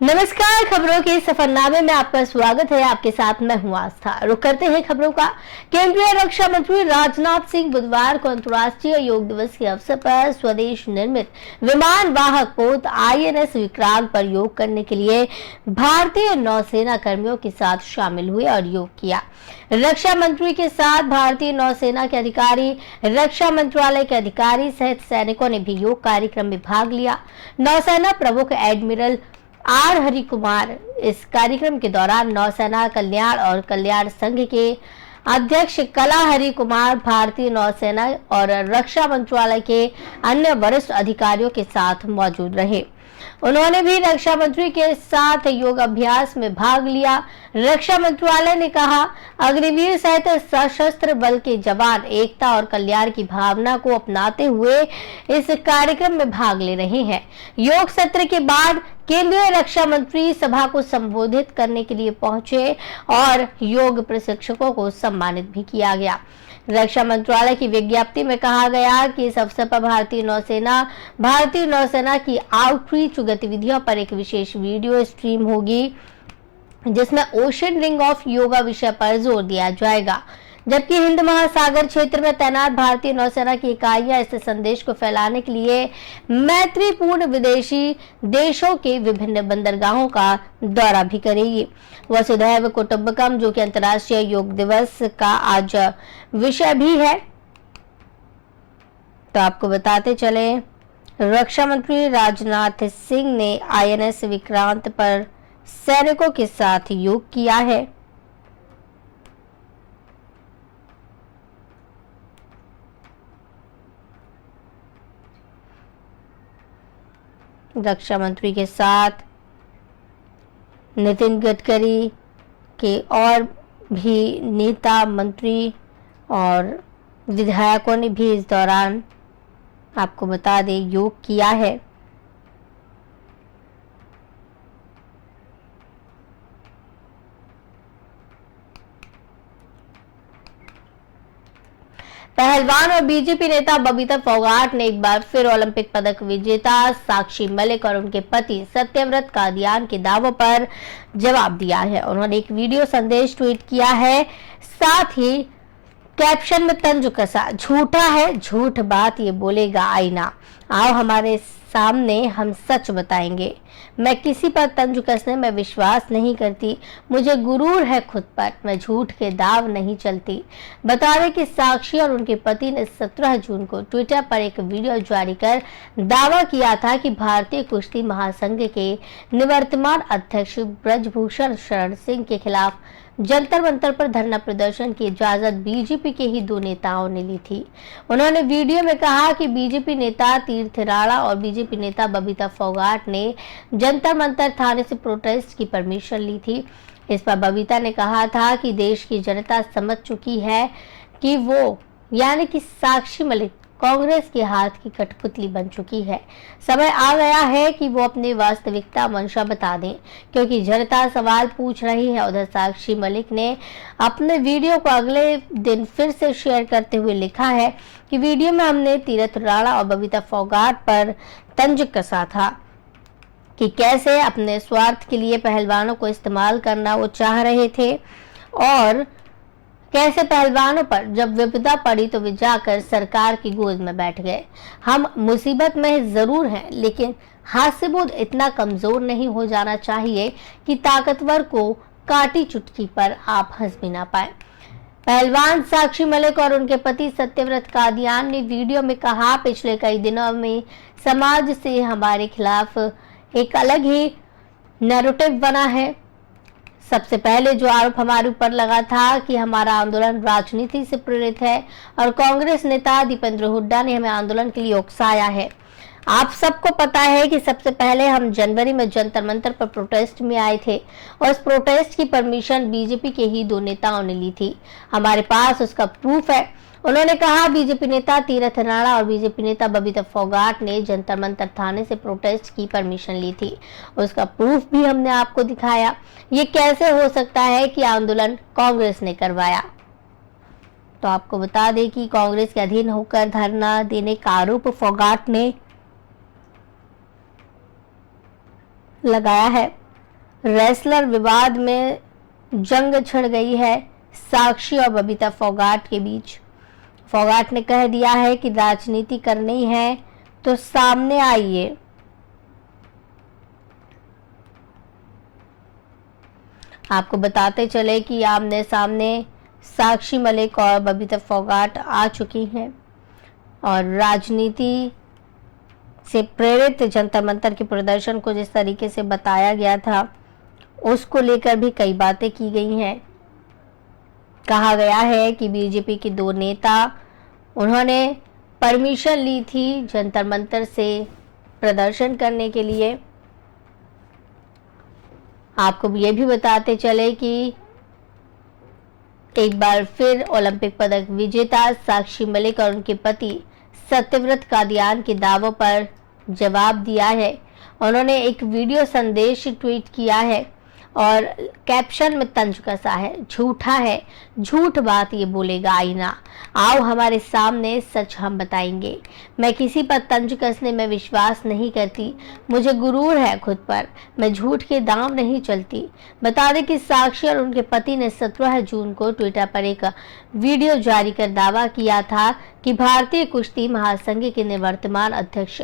नमस्कार, खबरों के सफरनामे में आपका स्वागत है। आपके साथ मैं हूं आस्था। रुक करते हैं खबरों का। केंद्रीय रक्षा मंत्री राजनाथ सिंह बुधवार को अंतर्राष्ट्रीय योग दिवस के अवसर पर स्वदेश निर्मित विमान वाहक पोत INS विक्रांत पर योग करने के लिए भारतीय नौसेना कर्मियों के साथ शामिल हुए और योग किया। रक्षा मंत्री के साथ भारतीय नौसेना के अधिकारी, रक्षा मंत्रालय के अधिकारी सहित सैनिकों ने भी योग कार्यक्रम में भाग लिया। नौसेना प्रमुख एडमिरल हरि कुमार इस कार्यक्रम के दौरान नौसेना कल्याण और कल्याण संघ के अध्यक्ष कला हरि कुमार, भारतीय नौसेना और रक्षा मंत्रालय के अन्य वरिष्ठ अधिकारियों के साथ मौजूद रहे। उन्होंने भी रक्षा मंत्री के साथ योग अभ्यास में भाग लिया। रक्षा मंत्रालय ने कहा, अग्निवीर सहित सशस्त्र बल के जवान एकता और कल्याण की भावना को अपनाते हुए इस कार्यक्रम में भाग ले रहे हैं। योग सत्र के बाद केंद्रीय रक्षा मंत्री सभा को संबोधित करने के लिए पहुंचे और योग प्रशिक्षकों को सम्मानित भी किया गया। रक्षा मंत्रालय की विज्ञप्ति में कहा गया कि इस अवसर पर भारतीय नौसेना की आउटरीच गतिविधियों पर एक विशेष वीडियो स्ट्रीम होगी, जिसमें ओशन रिंग ऑफ योगा विषय पर जोर दिया जाएगा। जबकि हिंद महासागर क्षेत्र में तैनात भारतीय नौसेना की इकाइयां इस संदेश को फैलाने के लिए मैत्रीपूर्ण विदेशी देशों के विभिन्न बंदरगाहों का दौरा भी करेगी। वसुधैव कुटुंबकम, जो कि अंतर्राष्ट्रीय योग दिवस का आज विषय भी है, तो आपको बताते चले, रक्षा मंत्री राजनाथ सिंह ने INS विक्रांत पर सैनिकों के साथ योग किया है। रक्षा मंत्री के साथ नितिन गडकरी के और भी नेता, मंत्री और विधायकों ने भी इस दौरान, आपको बता दें, योग किया है। पहलवान और बीजेपी नेता बबीता फोगाट ने एक बार फिर ओलंपिक पदक विजेता साक्षी मलिक और उनके पति सत्यव्रत कादियान के दावों पर जवाब दिया है। उन्होंने एक वीडियो संदेश ट्वीट किया है, साथ ही कैप्शन में तंज कसा, झूठा है झूठ बात ये बोलेगा आईना, आओ हमारे सामने हम सच बताएंगे। मैं किसी पर तंज कसने में विश्वास नहीं करती, मुझे गुरूर है खुद पर, मैं झूठ के दाव नहीं चलती। बता दें कि साक्षी और उनके पति ने 17 जून को ट्विटर पर एक वीडियो जारी कर दावा किया था कि भारतीय कुश्ती महासंघ के निवर्तमान अध्यक्ष ब्रजभूषण शरण सिंह के खिलाफ जंतर मंतर पर धरना प्रदर्शन की इजाजत बीजेपी के ही 2 नेताओं ने ली थी। उन्होंने वीडियो में कहा कि बीजेपी नेता तीर्थ राणा और बीजेपी नेता बबीता फोगाट ने जंतर मंतर थाने से प्रोटेस्ट की परमिशन ली थी। इस पर बबीता ने कहा था कि देश की जनता समझ चुकी है कि वो, यानी कि साक्षी मलिक, कांग्रेस के हाथ की कठपुतली बन चुकी है। समय आ गया है कि वो अपनी वास्तविकता मंशा बता दें, क्योंकि जनता सवाल पूछ रही है। उधर साक्षी मलिक ने अपने वीडियो को अगले दिन फिर से शेयर करते हुए लिखा है कि वीडियो में हमने तीर्थ राणा और बबीता फोगाट पर तंज कसा था कि कैसे अपने स्वार्थ के लिए पहलवानों को इस्तेमाल करना वो चाह रहे थे, और कैसे पहलवानों पर जब विपदा पड़ी तो वे जाकर सरकार की गोद में बैठ गए। हम मुसीबत में जरूर हैं, लेकिन हास्यबोध इतना कमजोर नहीं हो जाना चाहिए कि ताकतवर को काटी चुटकी पर आप हंस भी ना पाए। पहलवान साक्षी मलिक और उनके पति सत्यव्रत कादियान ने वीडियो में कहा, पिछले कई दिनों में समाज से हमारे खिलाफ एक अलग ही नैरेटिव बना है। सबसे पहले जो आरोप हमारे ऊपर लगा था कि हमारा आंदोलन राजनीति से प्रेरित है और कांग्रेस नेता दीपेंद्र हुड्डा ने हमें आंदोलन के लिए उकसाया है। आप सबको पता है कि सबसे पहले हम जनवरी में जंतर मंतर पर प्रोटेस्ट में आए थे और इस प्रोटेस्ट की परमिशन बीजेपी के ही 2 नेताओं ने ली थी। हमारे पास उसका प्रूफ है। उन्होंने कहा, बीजेपी नेता तीर्थ राणा और बीजेपी नेता बबीता फोगाट ने जंतर मंतर थाने से प्रोटेस्ट की परमिशन ली थी, उसका प्रूफ भी हमने आपको दिखाया। ये कैसे हो सकता है कि आंदोलन कांग्रेस ने करवाया? तो आपको बता दें कि कांग्रेस के अधीन होकर धरना देने का आरोप फोगाट ने लगाया है। रेसलर विवाद में जंग छिड़ गई है साक्षी और बबीता फोगाट के बीच। फोगाट ने कह दिया है कि राजनीति करनी है तो सामने आइए। आपको बताते चले कि आमने सामने साक्षी मलिक और बबीता फोगाट आ चुकी हैं और राजनीति से प्रेरित जंतर मंतर के प्रदर्शन को जिस तरीके से बताया गया था उसको लेकर भी कई बातें की गई हैं। कहा गया है कि बीजेपी के दो नेता उन्होंने परमिशन ली थी जंतर मंतर से प्रदर्शन करने के लिए। आपको ये भी बताते चले कि एक बार फिर ओलंपिक पदक विजेता साक्षी मलिक और उनके पति सत्यव्रत कादियान के दावों पर जवाब दिया है। उन्होंने एक वीडियो संदेश ट्वीट किया है और कैप्शन में तंज कसा है, झूठा है, झूठ बात ये बोलेगा आईना, आओ हमारे सामने सच हम बताएंगे। मैं किसी पर तंज कसने में विश्वास नहीं करती, मुझे गुरूर है खुद पर, मैं झूठ के दांव नहीं चलती। बता दें कि साक्षी और उनके पति ने 17 जून को ट्विटर पर एक वीडियो जारी कर दावा किया था कि भारतीय कुश्ती महासंघ के निवर्तमान अध्यक्ष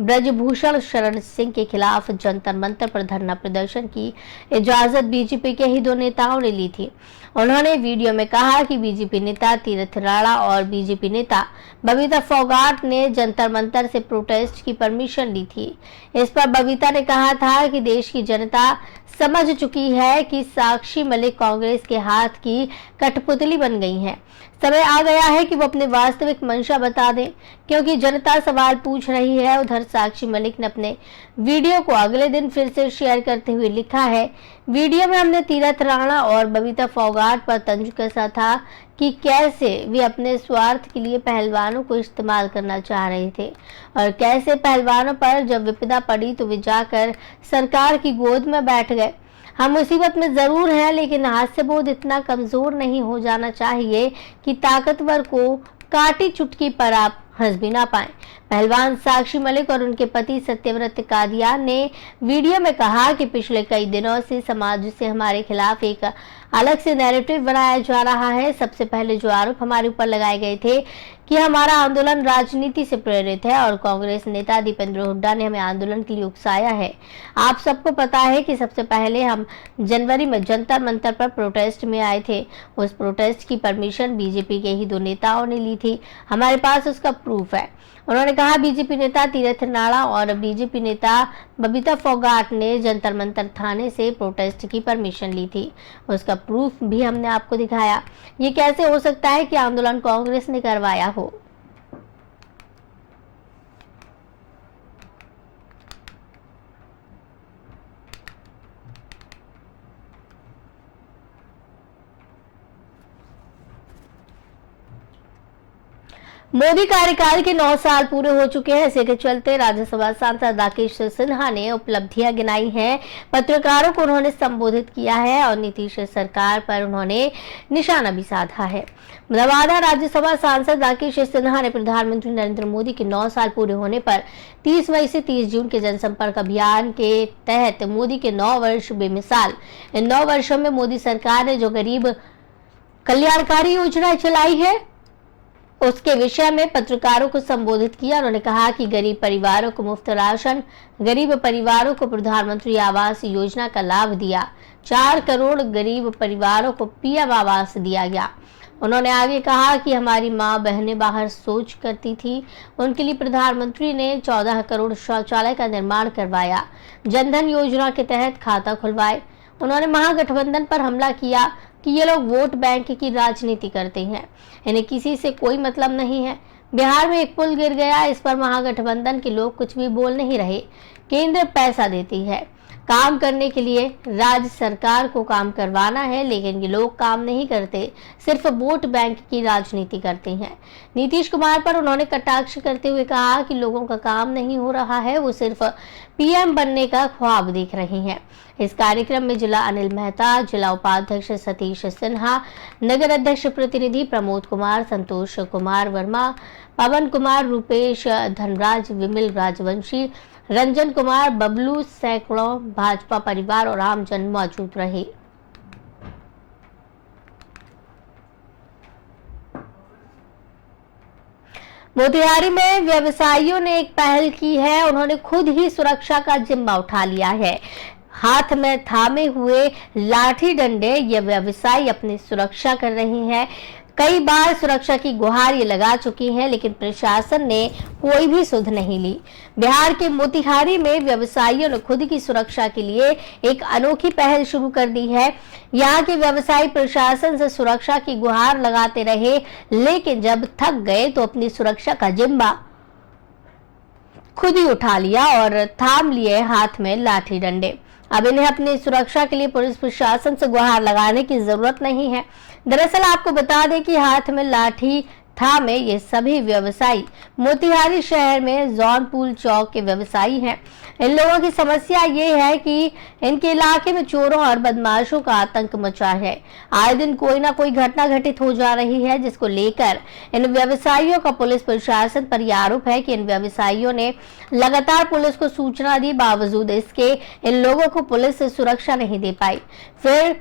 ब्रजभूषण शरण सिंह के खिलाफ जंतर मंतर पर धरना प्रदर्शन की इजाजत बीजेपी के ही दो नेताओं ने ली थी। उन्होंने वीडियो में कहा कि बीजेपी नेता तीरथ राणा और बीजेपी नेता बबीता फोगाट ने जंतर मंतर से प्रोटेस्ट की परमिशन ली थी। इस पर बबीता ने कहा था कि देश की जनता समझ चुकी है कि साक्षी मलिक कांग्रेस के हाथ की कठपुतली बन गई हैं। समय आ गया है कि वो अपने वास्तविक मंशा बता दें, क्योंकि जनता सवाल पूछ रही है। उधर साक्षी मलिक ने अपने वीडियो को अगले दिन फिर से शेयर करते हुए लिखा है, वीडियो में हमने तीरथ राणा और बबीता फोगाट पर तंज कसा था कि कैसे वे अपने स्वार्थ के लिए पहलवानों को इस्तेमाल करना चाह रहे थे और कैसे पहलवानों पर जब विपदा पड़ी तो वे जाकर सरकार की गोद में बैठ गए। हम मुसीबत में जरूर हैं, लेकिन हास्य बोध इतना कमजोर नहीं हो जाना चाहिए कि ताकतवर को काटी चुटकी पर आप हंस भी ना पाए। पहलवान साक्षी मलिक और उनके पति सत्यव्रत कादियान ने वीडियो में कहा कि पिछले कई दिनों से समाज से हमारे खिलाफ एक अलग से नैरेटिव बनाया जा रहा है। सबसे पहले जो आरोप हमारे ऊपर लगाए गए थे कि हमारा आंदोलन राजनीति से प्रेरित है और कांग्रेस नेता दीपेंद्र हुड्डा ने हमें आंदोलन के लिए उकसाया है। आप सबको पता है कि सबसे पहले हम जनवरी में जंतर मंतर पर प्रोटेस्ट में आए थे। उस प्रोटेस्ट की परमिशन बीजेपी के ही दो नेताओं ने ली थी, हमारे पास उसका प्रूफ है। उन्होंने कहा बीजेपी नेता तीरथ राणा और बीजेपी नेता बबीता फोगाट ने जंतर मंतर थाने से प्रोटेस्ट की परमिशन ली थी, उसका प्रूफ भी हमने आपको दिखाया। ये कैसे हो सकता है कि आंदोलन कांग्रेस ने करवाया हो। मोदी कार्यकाल के 9 साल पूरे हो चुके हैं। इसी के चलते राज्यसभा सांसद राकेश सिन्हा ने उपलब्धियां गिनाई हैं, पत्रकारों को उन्होंने संबोधित किया है और नीतीश सरकार पर उन्होंने निशाना भी साधा है। नवादा राज्यसभा सांसद राकेश सिन्हा ने प्रधानमंत्री नरेंद्र मोदी के 9 साल पूरे होने पर 30 मई से 30 जून के जनसंपर्क अभियान के तहत मोदी के 9 वर्ष बेमिसाल, इन 9 वर्षों में मोदी सरकार ने जो गरीब कल्याणकारी योजना चलाई है उसके विषय में पत्रकारों को संबोधित किया। उन्होंने कहा कि गरीब परिवारों को मुफ्त राशन, गरीब परिवारों को प्रधानमंत्री आवास योजना का लाभ दिया, 4 करोड़ गरीब परिवारों को पीएम आवास दिया गया। उन्होंने आगे कहा कि हमारी माँ बहनें बाहर शौच करती थी, उनके लिए प्रधानमंत्री ने 14 करोड़ शौचालय का निर्माण करवाया, जनधन योजना के तहत खाता खुलवाए। उन्होंने महागठबंधन पर हमला किया कि ये लोग वोट बैंक की राजनीति करते हैं, इन्हें किसी से कोई मतलब नहीं है। बिहार में एक पुल गिर गया, इस पर महागठबंधन के लोग कुछ भी बोल नहीं रहे। केंद्र पैसा देती है, काम करने के लिए राज्य सरकार को काम करवाना है, लेकिन ये लोग काम नहीं करते, सिर्फ वोट बैंक की राजनीति करते हैं। नीतीश कुमार पर उन्होंने कटाक्ष करते हुए कहा कि लोगों का काम नहीं हो रहा है, वो सिर्फ पीएम बनने का ख्वाब देख रहे हैं। इस कार्यक्रम में जिला अनिल मेहता, जिला उपाध्यक्ष सतीश सिन्हा, नगर अध्यक्ष प्रतिनिधि प्रमोद कुमार, संतोष कुमार वर्मा, पवन कुमार, रूपेश धनराज, विमल राजवंशी, रंजन कुमार, बबलू, सैकड़ों भाजपा परिवार और आमजन मौजूद रहे। मोतिहारी में व्यवसायियों ने एक पहल की है। उन्होंने खुद ही सुरक्षा का जिम्मा उठा लिया है। हाथ में थामे हुए लाठी डंडे ये व्यवसायी अपनी सुरक्षा कर रहे हैं। कई बार सुरक्षा की गुहार ये लगा चुकी हैं, लेकिन प्रशासन ने कोई भी सुध नहीं ली। बिहार के मोतिहारी में व्यवसायियों ने खुद की सुरक्षा के लिए एक अनोखी पहल शुरू कर दी है। यहाँ के व्यवसायी प्रशासन से सुरक्षा की गुहार लगाते रहे, लेकिन जब थक गए तो अपनी सुरक्षा का जिम्मा खुद ही उठा लिया और थाम लिए हाथ में लाठी डंडे। अब इन्हें अपनी सुरक्षा के लिए पुलिस प्रशासन से गुहार लगाने की जरूरत नहीं है। दरअसल आपको बता दें कि हाथ में लाठी थामे ये सभी व्यवसायी मोतिहारी शहर में जौनपुर चौक के व्यवसायी हैं। इन लोगों की समस्या ये है कि इनके इलाके में चोरों और बदमाशों का आतंक मचा है। आए दिन कोई ना कोई घटना घटित हो जा रही है, जिसको लेकर इन व्यवसायियों का पुलिस प्रशासन पर यह आरोप है कि इन व्यवसायियों ने लगातार पुलिस को सूचना दी, बावजूद इसके इन लोगों को पुलिस सुरक्षा नहीं दे पाई। फिर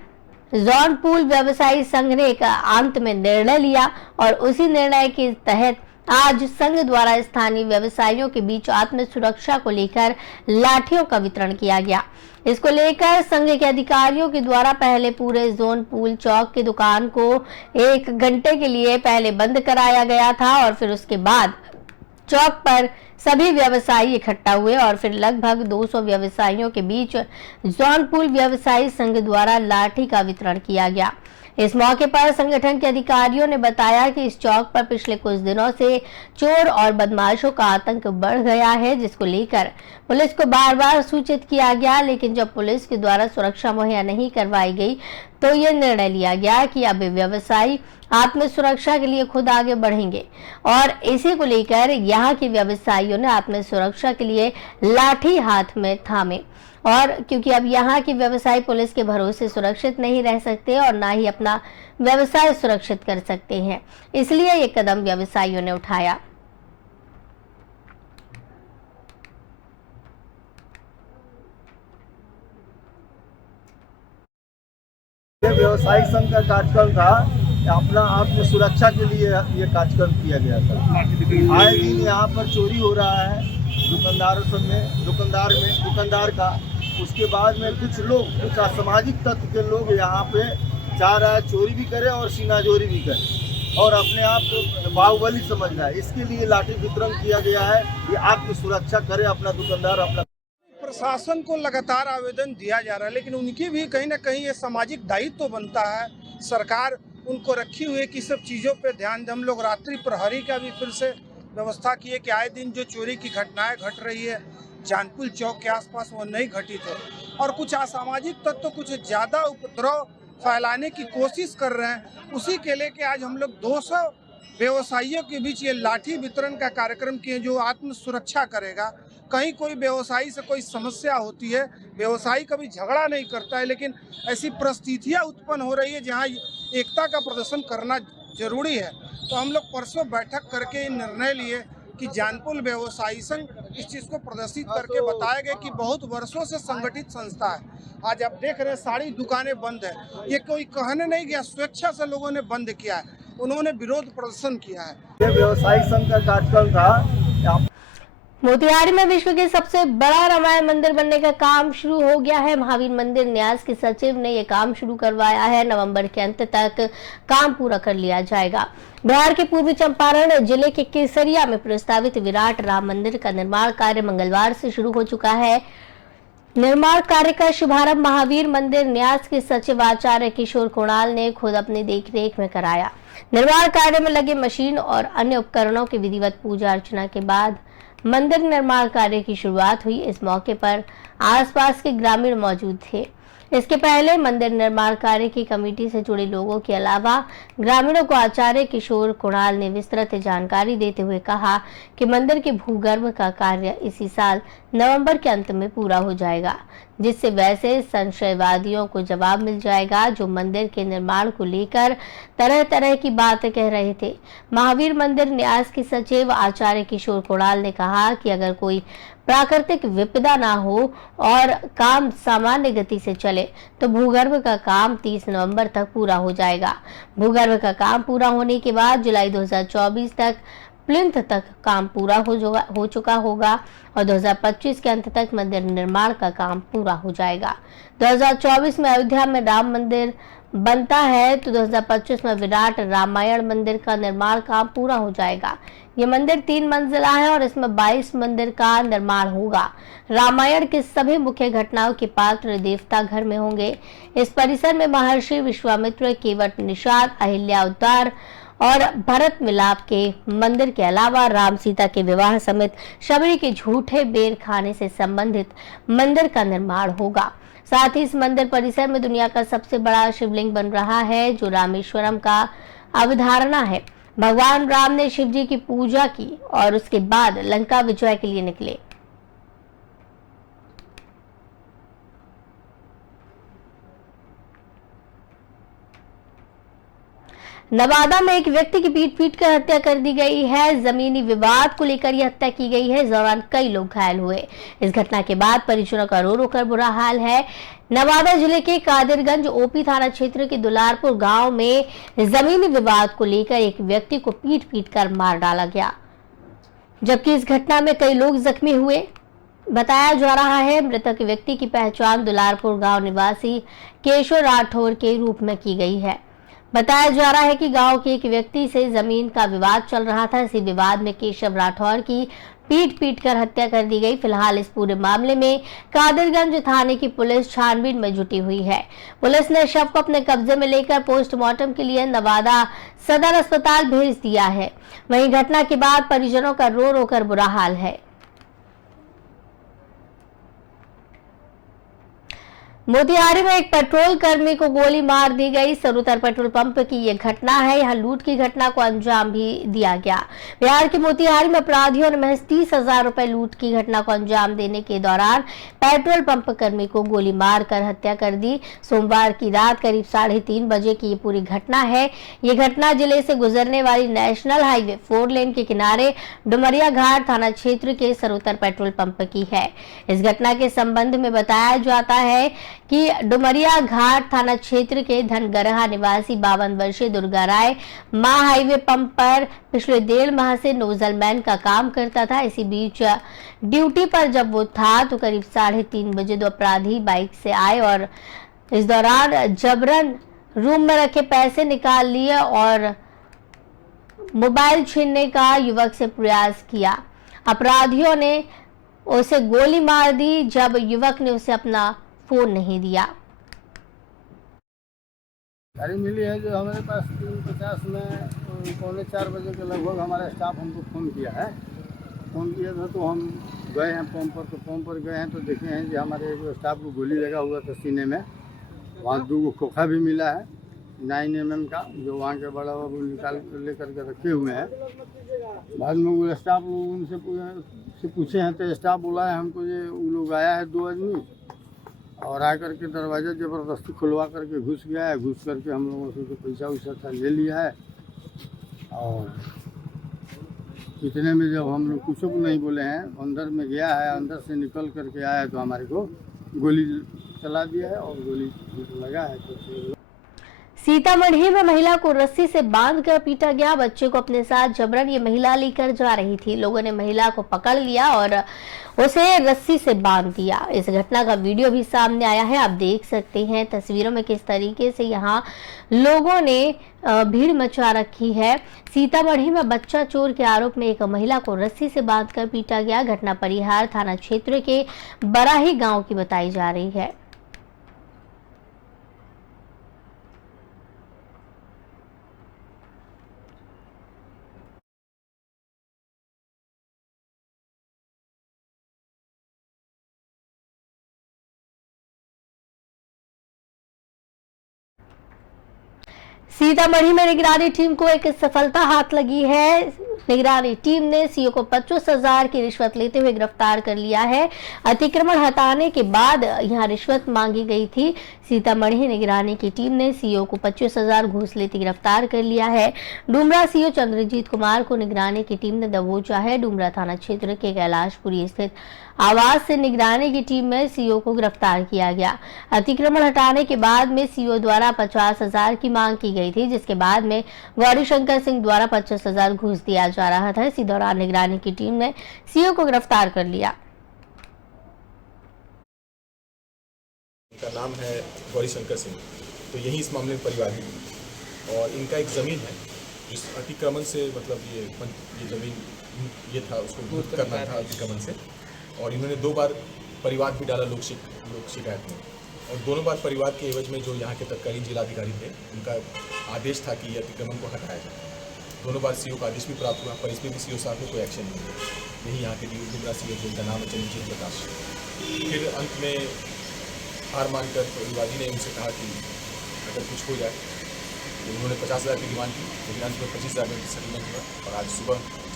जौनपुर व्यवसायी संघ ने एक अंत में निर्णय लिया और उसी निर्णय के तहत आज संघ द्वारा स्थानीय व्यवसायियों के बीच आत्म सुरक्षा को लेकर लाठियों का वितरण किया गया। इसको लेकर संघ के अधिकारियों के द्वारा पहले पूरे जौनपुर चौक की दुकान को 1 घंटे के लिए पहले बंद कराया गया था और फिर उसके बाद चौक पर सभी व्यवसायी इकट्ठा हुए और फिर लगभग 200 व्यवसायियों के बीच जौनपुर व्यवसायी संघ द्वारा लाठी का वितरण किया गया। इस मौके पर संगठन के अधिकारियों ने बताया कि इस चौक पर पिछले कुछ दिनों से चोर और बदमाशों का आतंक बढ़ गया है, जिसको लेकर पुलिस को बार बार सूचित किया गया, लेकिन जब पुलिस के द्वारा सुरक्षा मुहैया नहीं करवाई गई तो ये निर्णय लिया गया कि अब व्यवसायी आत्म सुरक्षा के लिए खुद आगे बढ़ेंगे और इसी को लेकर यहाँ के व्यवसायियों ने आत्म सुरक्षा के लिए लाठी हाथ में थामे। और क्योंकि अब यहाँ के व्यवसायी पुलिस के भरोसे सुरक्षित नहीं रह सकते और ना ही अपना व्यवसाय सुरक्षित कर सकते हैं, इसलिए ये कदम व्यवसायियों ने उठाया। व्यवसायिक संघ का कार्यक्रम था, अपना आत्म सुरक्षा के लिए ये कार्यक्रम किया गया था। आए दिन यहाँ पर चोरी हो रहा है दुकानदार का। उसके बाद में कुछ लोग, कुछ असामाजिक तत्व के लोग यहाँ पे चाह रहा है चोरी भी करे और सीनाजोरी भी करे और अपने आप को बाहुबली समझ रहा है। इसके लिए लाठी वितरण किया गया है कि आत्म सुरक्षा करे अपना दुकानदार। अपना प्रशासन को लगातार आवेदन दिया जा रहा है, लेकिन उनकी भी कहीं ना कहीं ये सामाजिक दायित्व तो बनता है। सरकार उनको रखी हुई है कि सब चीज़ों पे ध्यान दें। हम लोग रात्रि प्रहरी का भी फिर से व्यवस्था की है कि आए दिन जो चोरी की घटनाएं घट रही है जानपुर चौक के आसपास, वो नहीं घटित है। और कुछ असामाजिक तत्व तो कुछ ज़्यादा उपद्रव फैलाने की कोशिश कर रहे हैं। उसी के लेके आज हम लोग 200 व्यवसायियों के बीच ये लाठी वितरण का कार्यक्रम किए, जो आत्म सुरक्षा करेगा। कहीं कोई व्यवसायी से कोई समस्या होती है, व्यवसायी कभी झगड़ा नहीं करता है, लेकिन ऐसी परिस्थितियाँ उत्पन्न हो रही है जहाँ एकता का प्रदर्शन करना जरूरी है। तो हम लोग परसों बैठक करके निर्णय लिए कि जानपुर व्यवसायी संघ इस चीज़ को प्रदर्शित करके बताया गया कि बहुत वर्षों से संगठित संस्था है। आज आप देख रहे हैं सारी दुकानें बंद है। ये कोई कहने नहीं गया, स्वेच्छा से लोगों ने बंद किया है, उन्होंने विरोध प्रदर्शन किया है। ये व्यवसायिक संघ का कार्यक्रम था। मोतिहारी में विश्व के सबसे बड़ा रामायण मंदिर बनने का काम शुरू हो गया है। महावीर मंदिर न्यास के सचिव ने यह काम शुरू करवाया है। नवंबर के अंत तक काम पूरा कर लिया जाएगा। बिहार के पूर्वी चंपारण जिले के केसरिया में प्रस्तावित विराट राम मंदिर का निर्माण कार्य मंगलवार से शुरू हो चुका है। निर्माण कार्य का शुभारंभ महावीर मंदिर न्यास के सचिव आचार्य किशोर कुणाल ने खुद अपनी देखरेख में कराया। निर्माण कार्य में लगे मशीन और अन्य उपकरणों की विधिवत पूजा अर्चना के बाद मंदिर निर्माण कार्य की शुरुआत हुई। इस मौके पर आसपास के ग्रामीण मौजूद थे। इसके पहले मंदिर निर्माण कार्य की कमेटी से जुड़े लोगों के अलावा ग्रामीणों को आचार्य किशोर कुणाल ने विस्तृत जानकारी देते हुए कहा कि मंदिर के भूगर्भ का कार्य इसी साल नवंबर के अंत में पूरा हो जाएगा। जिससे वैसे संशयवादियों को जवाब मिल जाएगा जो मंदिर के निर्माण को लेकर तरह तरह की बातें कह रहे थे। महावीर मंदिर न्यास के सचिव आचार्य किशोर कुणाल ने कहा कि अगर कोई प्राकृतिक विपदा ना हो और काम सामान्य गति से चले तो भूगर्भ का काम 30 नवंबर तक पूरा हो जाएगा। भूगर्भ का काम पूरा होने के बाद जुलाई 2024 तक प्लिंथ तक काम पूरा हो चुका होगा और 2025 के अंत तक मंदिर निर्माण का काम पूरा हो जाएगा। 2024 में अयोध्या में राम मंदिर बनता है तो 2025 में विराट रामायण मंदिर का निर्माण काम पूरा हो जाएगा। ये मंदिर 3 मंजिला है और इसमें 22 मंदिर का निर्माण होगा। रामायण के सभी मुख्य घटनाओं के पात्र देवता घर में होंगे। इस परिसर में महर्षि विश्वामित्र, केवट निषाद, अहिल्या उद्धार और भरत मिलाप के मंदिर के अलावा राम सीता के विवाह समेत शबरी के झूठे बेर खाने से संबंधित मंदिर का निर्माण होगा। साथ ही इस मंदिर परिसर में दुनिया का सबसे बड़ा शिवलिंग बन रहा है जो रामेश्वरम का अवधारणा है। भगवान राम ने शिव जी की पूजा की और उसके बाद लंका विजय के लिए निकले। नवादा में एक व्यक्ति की पीट कर हत्या कर दी गई है। जमीनी विवाद को लेकर यह हत्या की गई है। इस दौरान कई लोग घायल हुए। इस घटना के बाद परिजनों का रो रो कर बुरा हाल है। नवादा जिले के कादिरगंज ओपी थाना क्षेत्र के दुलारपुर गांव में जमीनी विवाद को लेकर एक व्यक्ति को पीट कर मार डाला गया, जबकि इस घटना में कई लोग जख्मी हुए। बताया जा रहा है मृतक व्यक्ति की पहचान दुलारपुर गांव निवासी केशव राठौर के रूप में की गई है। बताया जा रहा है कि गांव के एक व्यक्ति से जमीन का विवाद चल रहा था। इसी विवाद में केशव राठौर की पीट कर हत्या कर दी गई। फिलहाल इस पूरे मामले में कादिरगंज थाने की पुलिस छानबीन में जुटी हुई है। पुलिस ने शव को अपने कब्जे में लेकर पोस्टमार्टम के लिए नवादा सदर अस्पताल भेज दिया है। वहीं घटना के बाद परिजनों का रो रो कर बुरा हाल है। मोतिहारी में एक पेट्रोल कर्मी को गोली मार दी गई। सरुतर पेट्रोल पंप की यह घटना है। यहां लूट की घटना को अंजाम भी दिया गया। बिहार के मोतिहारी में अपराधियों ने महज 30,000 रुपए लूट की घटना को अंजाम देने के दौरान पेट्रोल पंप कर्मी को गोली मारकर हत्या कर दी। सोमवार की रात करीब 3:30 बजे की ये पूरी घटना है। ये घटना जिले से गुजरने वाली नेशनल हाईवे 4 लेन के किनारे डुमरिया घाट थाना क्षेत्र के सरुतर पेट्रोल पंप की है। इस घटना के संबंध में बताया जाता है कि डुमरिया घाट थाना क्षेत्र के धनगरहा निवासी 52 वर्षीय दुर्गा राय मां हाईवे पंप पर पिछले 1.5 माह से नोजलमैन का काम करता था। इसी बीच ड्यूटी पर जब वो था तो करीब 3:30 बजे 2 अपराधी बाइक से आए और इस दौरान जबरन रूम में रखे पैसे निकाल लिए और मोबाइल छीनने का युवक से प्रयास किया। अपराधियों ने उसे गोली मार दी जब युवक ने उसे अपना फोन नहीं दिया। गाड़ी मिली है जो हमारे पास 3:50 में 3:45 बजे के लगभग हमारा स्टाफ हमको फ़ोन किया है। फ़ोन किया था तो हम गए हैं पंप पर। तो पंप पर गए हैं तो देखे हैं कि हमारे एक स्टाफ को गोली लगा हुआ था सीने में। वहाँ 2 खोखा भी मिला है 9mm का, जो वहाँ के बड़ा बाबू निकाल लेकर के रखे हुए हैं। बाद में वो स्टाफ लोग उनसे पूछे हैं तो स्टाफ बोला है हमको ये वो लोग आया है 2 आदमी और आकर के दरवाज़ा ज़बरदस्ती खुलवा करके घुस गया है। घुस करके हम लोगों से जो पैसा वैसा था ले लिया है और इतने में जब हम लोग कुछ को नहीं बोले हैं, अंदर में गया है, अंदर से निकल करके आया तो हमारे को गोली चला दिया है और गोली लगा है। तो सीतामढ़ी में महिला को रस्सी से बांधकर पीटा गया। बच्चे को अपने साथ जबरन ये महिला लेकर जा रही थी। लोगों ने महिला को पकड़ लिया और उसे रस्सी से बांध दिया। इस घटना का वीडियो भी सामने आया है। आप देख सकते हैं तस्वीरों में किस तरीके से यहाँ लोगों ने भीड़ मचा रखी है। सीतामढ़ी में बच्चा चोर के आरोप में एक महिला को रस्सी से बांधकर पीटा गया। घटना परिहार थाना क्षेत्र के बराही गाँव की बताई जा रही है। सीतामढ़ी में निगरानी टीम को एक सफलता हाथ लगी है। निगरानी टीम ने सीओ को 25,000 की रिश्वत लेते हुए गिरफ्तार कर लिया है। अतिक्रमण हटाने के बाद यहां रिश्वत मांगी गई थी। सीतामढ़ी निगरानी की टीम ने सीओ को 25,000 घूस लेते गिरफ्तार कर लिया है। डुमरा सीओ चंद्रजीत कुमार को निगरानी की टीम ने दबोचा है। डुमरा थाना क्षेत्र के कैलाशपुरी स्थित आवास से निगरानी की टीम में सीओ को गिरफ्तार किया गया। अतिक्रमण हटाने के बाद में सीओ द्वारा 50,000 की मांग की गई थी, जिसके बाद में गौरीशंकर सिंह द्वारा 25,000 घूस दिया जा रहा था। इसी दौरान निगरानी की टीम ने सीओ को गिरफ्तार कर लिया। इनका नाम है गौरीशंकर सिंह, तो यही इस मामले में परिवार है और इनका एक ज़मीन है जिस अतिक्रमण से मतलब ये ज़मीन ये था, उसको दूर करना था अतिक्रमण से, और इन्होंने 2 बार परिवार भी डाला लोक शिकायत में, और दोनों बार परिवार के एवज में जो यहाँ के तत्कालीन जिलाधिकारी थे उनका आदेश था कि अतिक्रमण को हटाया जाए। दोनों बार सीओ का आदेश भी प्राप्त हुआ, पर इसमें भी सीओ साहब ने कोई एक्शन नहीं लिया। यही यहाँ के डुमरा सीओ जिनका नाम है चंद्रजीत प्रकाश। फिर अंत में हार मानकर परिवादी ने उनसे कहा कि अगर कुछ हो जाए, तो उन्होंने 50,000 की डिमांड की, लेकिन अंत में 25,000 में सेटलमेंट हुआ। और आज सुबह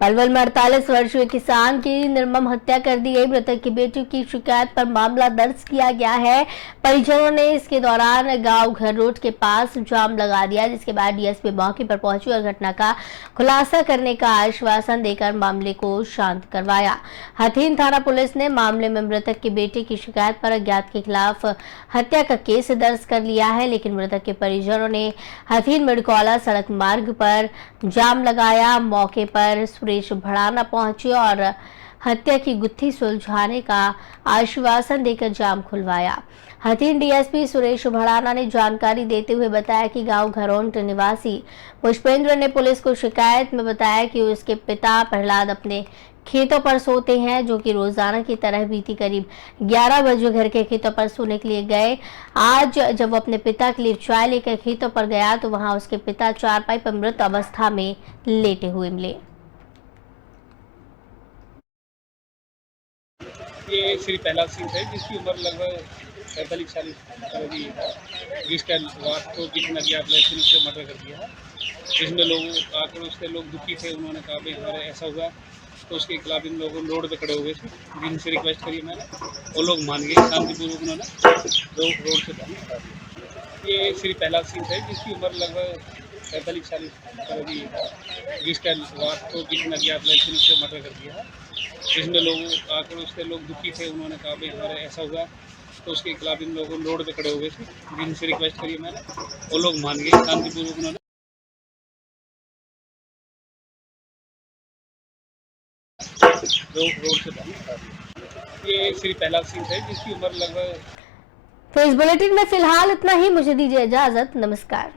पलवल में 48 वर्षीय किसान की निर्मम हत्या कर दी गई। मृतक की बेटी की शिकायत पर मामला दर्ज किया गया है। परिजनों ने इसके दौरान गांव घर रोड के पास जाम लगा दिया, जिसके बाद डीएसपी मौके पर पहुंची और घटना का खुलासा करने का आश्वासन देकर मामले को शांत करवाया। हथीन थाना पुलिस ने मामले में मृतक की बेटी की शिकायत पर अज्ञात के खिलाफ हत्या का केस दर्ज कर लिया है, लेकिन मृतक के परिजनों ने हथीन मिडकौला सड़क मार्ग पर जाम लगाया। मौके पर सुरेश भड़ाना पहुंचे और हत्या की गुत्थी सुलझाने का आश्वासन देकर जाम खुलवाया। हथीन डीएसपी सुरेश भड़ाना ने जानकारी देते हुए बताया कि गांव घरोंट निवासी पुष्पेंद्र ने पुलिस को शिकायत में बताया कि उसके पिता प्रहलाद अपने खेतों पर सोते हैं, जो कि रोजाना की तरह बीती करीब 11 बजे घर के खेतों पर सोने के लिए गए। आज जब वो अपने पिता के लिए चाय लेकर खेतों पर गया तो वहां उसके पिता चारपाई पर मृत अवस्था में लेटे हुए मिले। ये श्री प्रहलाद सिंह है, जिसकी उम्र लगभग 45-40 की है, जिसका रात को किसी अज्ञात लड़के ने उससे मर्डर कर दिया है। जिसमें लोग आकर उससे लोग दुखी थे, उन्होंने कहा भाई हमारे ऐसा हुआ, तो उसके खिलाफ इन लोगों रोड पे खड़े हुए थे, जिनसे रिक्वेस्ट करी मैंने, वो लोग मान गए। शांतिपूर्वक उन्होंने रोड से पानी हटा दिया। ये श्री प्रहलाद सिंह है, जिसकी उम्र लगभग 45-40 की है, जिसका रात को किसी अज्ञात लड़के ने उससे मर्डर कर दिया है। जिसमें लोग आकर उससे लोग दुखी थे, उन्होंने कहा भाई हमारे ऐसा हुआ, तो उसके खिलाफ इन लोगों रोड पे खड़े हुए थे, जिनसे रिक्वेस्ट करी मैंने, वो लोग मान गए। शांतिपूर्वक उन्होंने रोड से पानी हटा दिया। ये श्री प्रहलाद सिंह है, जिसकी उम्र लगभग। तो इस बुलेटिन में फिलहाल इतना ही। मुझे दीजिए इजाजत। नमस्कार।